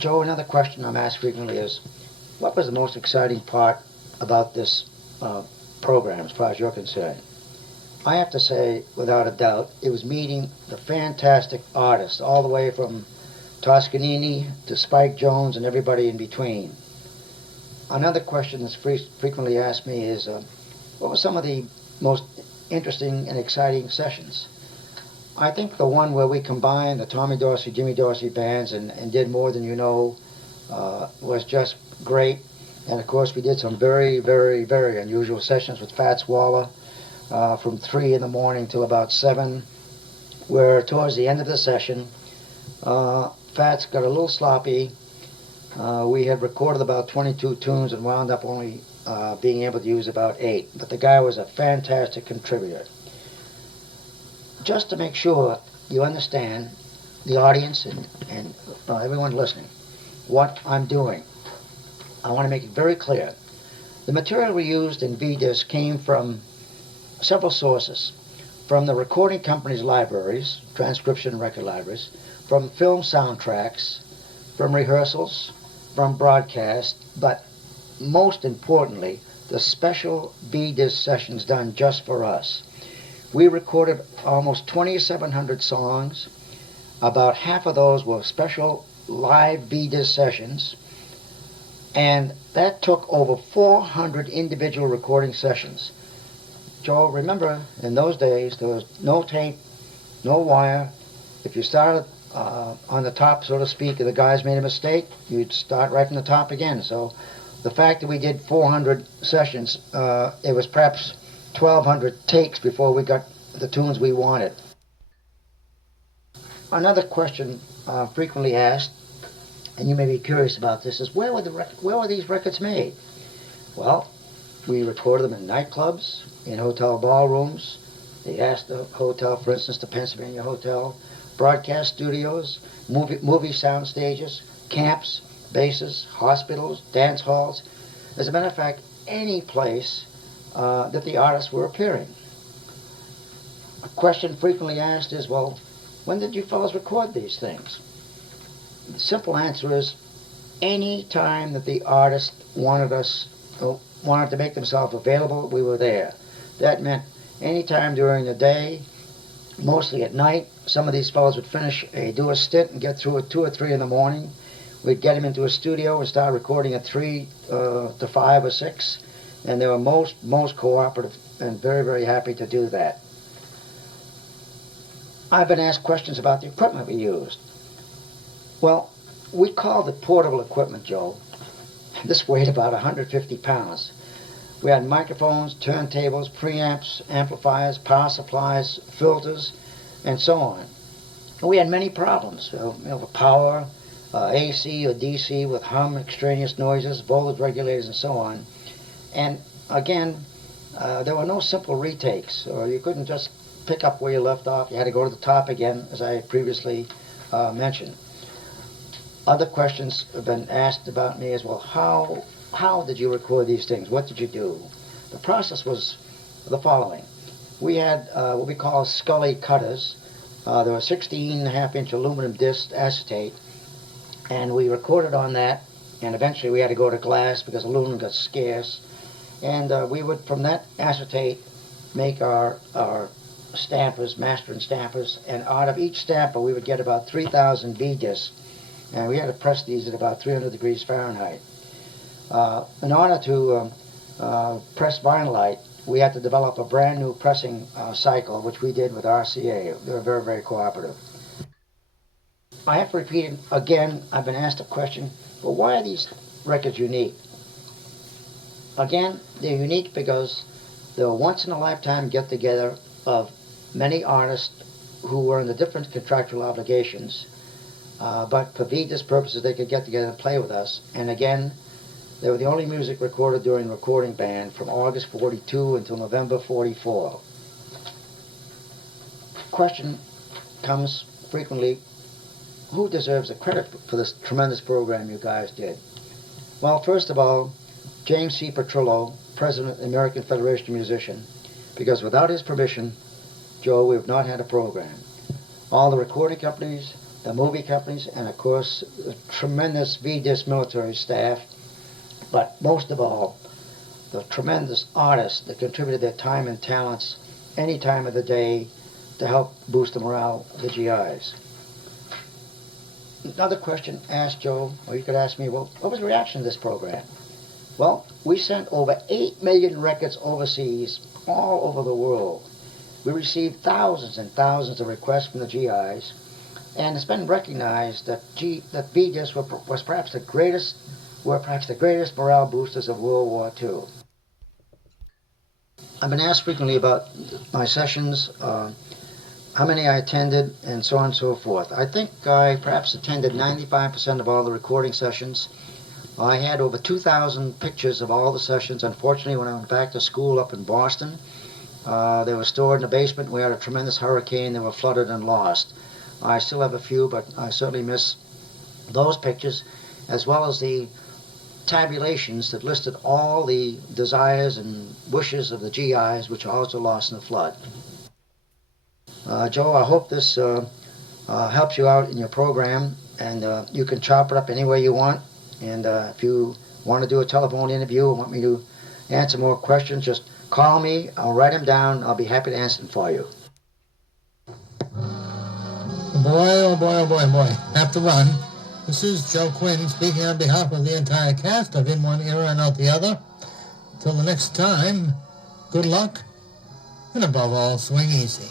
Joe, another question I'm asked frequently is, what was the most exciting part about this program as far as you're concerned? I have to say, without a doubt, it was meeting the fantastic artists, all the way from Toscanini to Spike Jones and everybody in between. Another question that's frequently asked me is, what were some of the most interesting and exciting sessions? I think the one where we combined the Tommy Dorsey, Jimmy Dorsey bands and did More Than You Know was just great. And of course we did some very, very, very unusual sessions with Fats Waller from 3 in the morning till about 7, where towards the end of the session, Fats got a little sloppy. We had recorded about 22 tunes and wound up only being able to use about 8. But the guy was a fantastic contributor. Just to make sure you understand, the audience and everyone listening, what I'm doing, I want to make it very clear. The material we used in V-Disc came from several sources. From the recording company's libraries, transcription record libraries, from film soundtracks, from rehearsals, from broadcast, but most importantly, the special V-Disc sessions done just for us. We recorded almost 2,700 songs. About half of those were special live V-Disc sessions, and that took over 400 individual recording sessions. Joe, remember, in those days, there was no tape, no wire. If you started on the top, so to speak, if the guys made a mistake, you'd start right from the top again. So the fact that we did 400 sessions, it was perhaps 1,200 takes before we got the tunes we wanted. Another question frequently asked, and you may be curious about this, is where were these records made? Well, we recorded them in nightclubs, in hotel ballrooms, the Astor Hotel, for instance, the Pennsylvania Hotel, broadcast studios, movie sound stages, camps, bases, hospitals, dance halls. As a matter of fact, any place that the artists were appearing. A question frequently asked is, well, when did you fellows record these things? The simple answer is, any time that the artist wanted to make themselves available, we were there. That meant any time during the day, mostly at night. Some of these fellows would do a stint and get through at 2 or 3 in the morning. We'd get them into a studio and start recording at 3 to 5 or 6. And they were most cooperative and very, very happy to do that. I've been asked questions about the equipment we used. Well, we called it portable equipment, Joe. This weighed about 150 pounds. We had microphones, turntables, preamps, amplifiers, power supplies, filters, and so on. And we had many problems. With power, AC or DC with hum, extraneous noises, voltage regulators, and so on. And again, there were no simple retakes, or you couldn't just pick up where you left off. You had to go to the top again, as I previously mentioned. Other questions have been asked about me as well. How did you record these things? What did you do? The process was the following. We had what we call Scully cutters. There were 16.5-inch aluminum disc acetate, and we recorded on that, and eventually we had to go to glass because aluminum got scarce. And we would, from that acetate, make our stampers, master and stampers, and out of each stamper we would get about 3,000 V-discs, and we had to press these at about 300 degrees Fahrenheit. In order to press vinylite, we had to develop a brand new pressing cycle, which we did with RCA. They were very, very cooperative. I have to repeat it again. I've been asked a question, well, why are these records unique? Again, they're unique because they're a once-in-a-lifetime get-together of many artists who were under different contractual obligations, but for V-Disc purposes they could get together and play with us. And again, they were the only music recorded during the recording band from August 42 until November 44. Question comes frequently, who deserves the credit for this tremendous program you guys did? Well, first of all, James C. Petrillo, President of the American Federation of Musicians, because without his permission, Joe, we have not had a program. All the recording companies, the movie companies, and of course the tremendous VDIS military staff, but most of all, the tremendous artists that contributed their time and talents any time of the day to help boost the morale of the GIs. Another question asked Joe, or you could ask me, well, what was the reaction to this program? Well, we sent over 8 million records overseas, all over the world. We received thousands and thousands of requests from the GIs, and it's been recognized that VDIS were perhaps the greatest morale boosters of World War II. I've been asked frequently about my sessions, how many I attended, and so on and so forth. I think I perhaps attended 95% of all the recording sessions. I had over 2,000 pictures of all the sessions. Unfortunately, when I went back to school up in Boston, they were stored in the basement. We had a tremendous hurricane. They were flooded and lost. I still have a few, but I certainly miss those pictures, as well as the tabulations that listed all the desires and wishes of the GIs, which are also lost in the flood. Joe, I hope this helps you out in your program, and you can chop it up any way you want. And if you want to do a telephone interview or want me to answer more questions, just call me. I'll write them down. I'll be happy to answer them for you. Boy, oh boy, oh boy, oh boy. Have to run. This is Joe Quinn speaking on behalf of the entire cast of In One Era and Out the Other. Till the next time, good luck, and above all, swing easy.